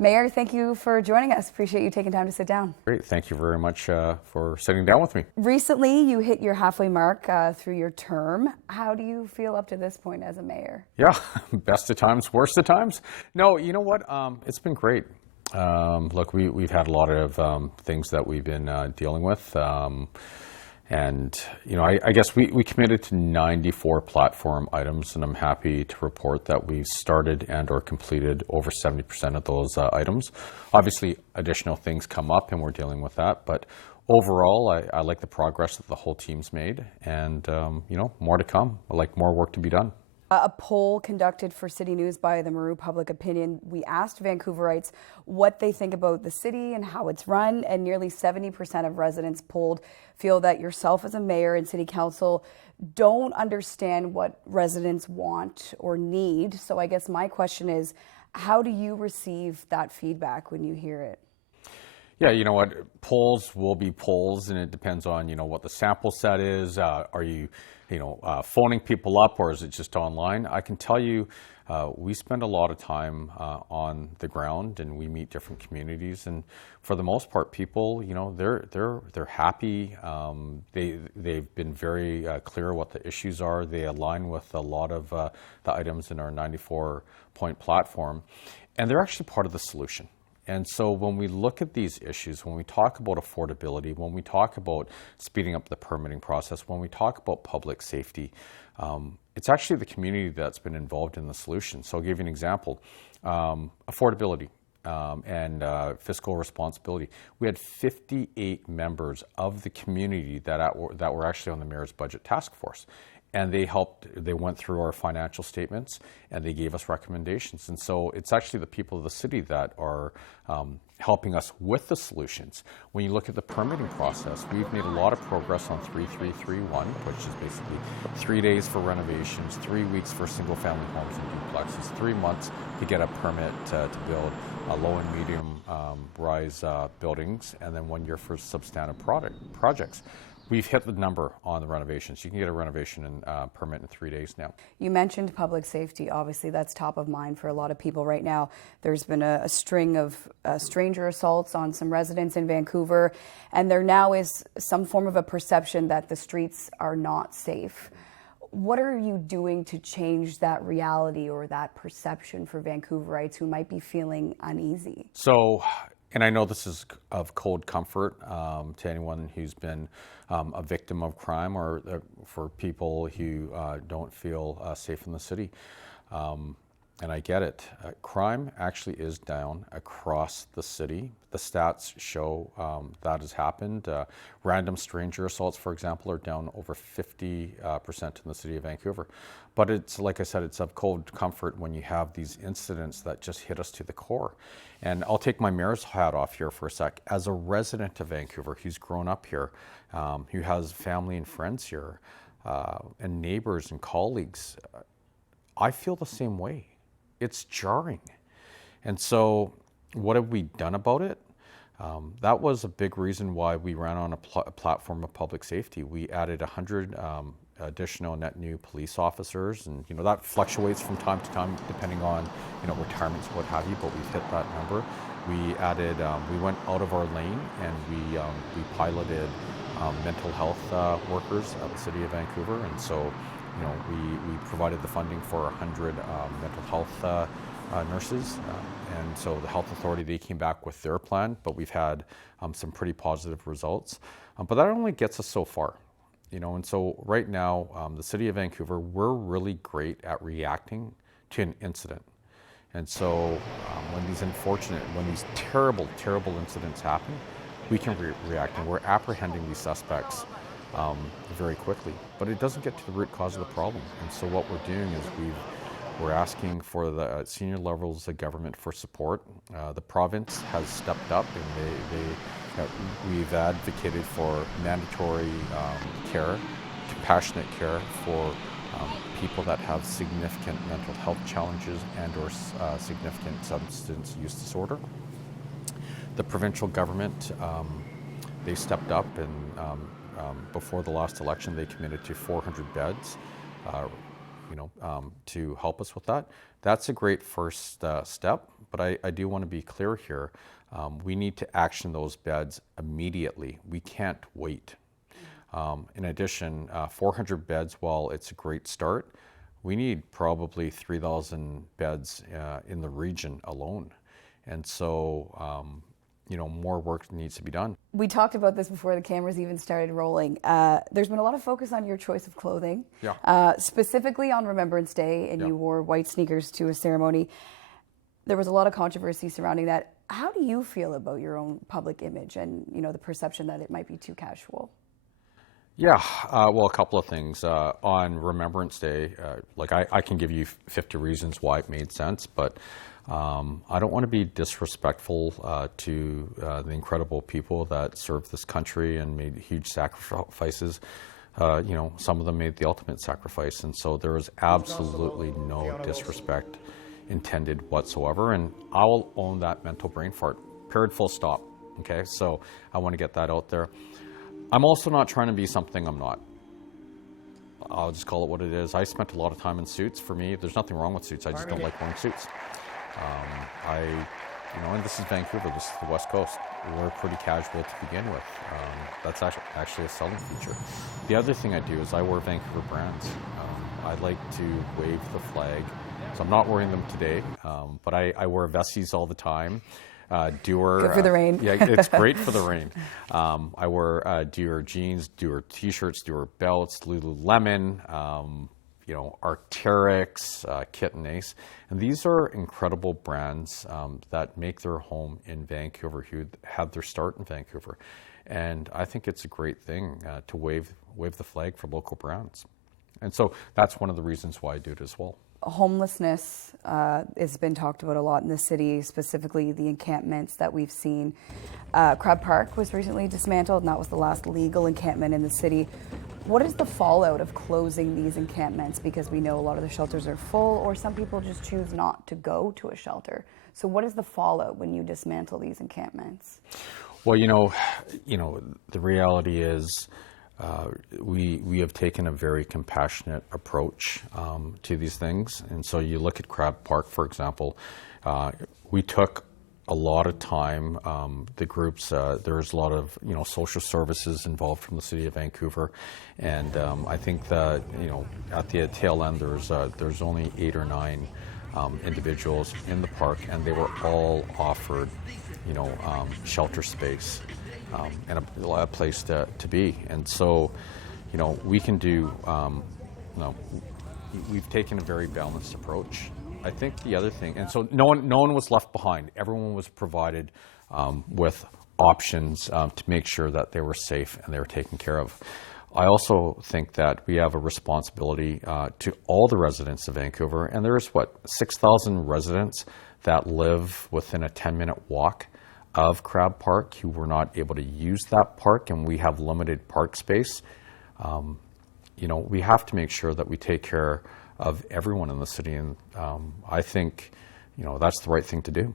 Mayor, thank you for joining us. Appreciate you taking time to sit down. Great. Thank you very much for sitting down with me. Recently, you hit your halfway mark through your term. How do you feel up to this point as a mayor? Yeah, best of times, worst of times. No, you know what? It's been great. Look, we've had a lot of things that we've been dealing with. And, you know, I guess we committed to 94 platform items, and I'm happy to report that we've started and or completed over 70% of those items. Obviously, additional things come up and we're dealing with that, but overall, I like the progress that the whole team's made, and, you know, more to come. I like more work to be done. A poll conducted for City News by the Maru Public Opinion, we asked Vancouverites what they think about the city and how it's run, and nearly 70% of residents polled feel that yourself as a mayor and city council don't understand what residents want or need. So I guess my question is, how do you receive that feedback when you hear it? Yeah, you know what, polls will be polls, and it depends on, you know, what the sample set is. Are you phoning people up, or is it just online? I can tell you, we spend a lot of time on the ground, and we meet different communities, and for the most part, people, you know, they're happy. They've been very clear what the issues are. They align with a lot of the items in our 94-point platform, and they're actually part of the solution. And so when we look at these issues, when we talk about affordability, when we talk about speeding up the permitting process, when we talk about public safety, it's actually the community that's been involved in the solution. So I'll give you an example. Affordability and fiscal responsibility. We had 58 members of the community that were actually on the Mayor's Budget Task Force. And they went through our financial statements and they gave us recommendations. And so it's actually the people of the city that are helping us with the solutions. When you look at the permitting process, we've made a lot of progress on 3331, which is basically 3 days for renovations, 3 weeks for single family homes and duplexes, 3 months to get a permit to build low and medium rise buildings, and then 1 year for substantive projects. We've hit the number on the renovations. You can get a renovation and permit in 3 days now. You mentioned public safety. Obviously, that's top of mind for a lot of people right now. There's been a string of stranger assaults on some residents in Vancouver, and there now is some form of a perception that the streets are not safe. What are you doing to change that reality or that perception for Vancouverites who might be feeling uneasy? So, and I know this is of cold comfort to anyone who's been a victim of crime, or for people who don't feel safe in the city. And I get it. Crime actually is down across the city. The stats show that has happened. Random stranger assaults, for example, are down over 50% in the city of Vancouver. But it's, like I said, it's of cold comfort when you have these incidents that just hit us to the core. And I'll take my mayor's hat off here for a sec. As a resident of Vancouver who's grown up here, who has family and friends here, and neighbors and colleagues, I feel the same way. It's jarring. And so what have we done about it? That was a big reason why we ran on a platform of public safety. We added 100 additional net new police officers, and you know that fluctuates from time to time depending on retirements, what have you, but we've hit that number. We added, we went out of our lane, and we piloted mental health workers at the city of Vancouver, and so we provided the funding for 100 mental health nurses, and so the health authority, they came back with their plan, but we've had some pretty positive results. But that only gets us so far, and so right now, the city of Vancouver, we're really great at reacting to an incident. And so when these terrible, terrible incidents happen, we can react, and we're apprehending these suspects very quickly, but it doesn't get to the root cause of the problem. And so what we're doing is we're asking for the senior levels of government for support. The province has stepped up, and we've advocated for mandatory care, compassionate care for people that have significant mental health challenges and or significant substance use disorder. The provincial government, they stepped up, and before the last election, they committed to 400 beds, to help us with that. That's a great first step, But I do want to be clear here. We need to action those beds immediately. We can't wait. In addition, 400 beds, while it's a great start, we need probably 3,000 beds in the region alone. And so, more work needs to be done. We talked about this before the cameras even started rolling. There's been a lot of focus on your choice of clothing, specifically on Remembrance Day, and you wore white sneakers to a ceremony. There was a lot of controversy surrounding that. How do you feel about your own public image and, the perception that it might be too casual? Yeah, well, a couple of things. On Remembrance Day, I can give you 50 reasons why it made sense, but I don't want to be disrespectful to the incredible people that served this country and made huge sacrifices. Some of them made the ultimate sacrifice, and so there was absolutely no disrespect intended whatsoever, and I will own that mental brain fart, period, full stop. Okay, so I want to get that out there. I'm also not trying to be something I'm not. I'll just call it what it is. I spent a lot of time in suits. For me, there's nothing wrong with suits. I just don't like wearing suits. And this is Vancouver. This is the West Coast. We're pretty casual to begin with. That's actually a selling feature. The other thing I do is I wear Vancouver brands. I like to wave the flag. So I'm not wearing them today, but I wear vesties all the time. Dior. Good for the rain. Yeah, it's great for the rain. I wear Dior jeans, Dior t-shirts, Dior belts, Lululemon, Arc'teryx, Kitten Ace. And these are incredible brands that make their home in Vancouver, who had their start in Vancouver. And I think it's a great thing to wave the flag for local brands. And so that's one of the reasons why I do it as well. Homelessness has been talked about a lot in the city, specifically the encampments that we've seen. Crab Park was recently dismantled, and that was the last legal encampment in the city. What is the fallout of closing these encampments? Because we know a lot of the shelters are full, or some people just choose not to go to a shelter. So what is the fallout when you dismantle these encampments? Well, the reality is we have taken a very compassionate approach to these things. And so you look at Crab Park, for example, we took a lot of time. The groups, there's a lot of, social services involved from the City of Vancouver. And I think that, at the tail end, there's only 8 or 9 individuals in the park, and they were all offered, shelter space. And a place to be. And so, we can do, we've taken a very balanced approach. I think the other thing, and so no one was left behind. Everyone was provided with options to make sure that they were safe and they were taken care of. I also think that we have a responsibility to all the residents of Vancouver, and there's 6,000 residents that live within a 10-minute walk of Crab Park who were not able to use that park, and we have limited park space. We have to make sure that we take care of everyone in the city, and I think, that's the right thing to do.